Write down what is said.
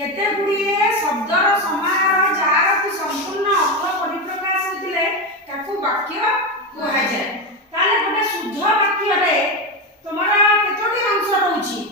केते गुड़िए शब्दर समाहार जार कि संपूर्ण अर्थ परिप्रकाश होतिले ताकू वाक्य कुहा जाय। ताले गोटे शुद्ध वाक्य रे तमरा केतोटी अंश रहउची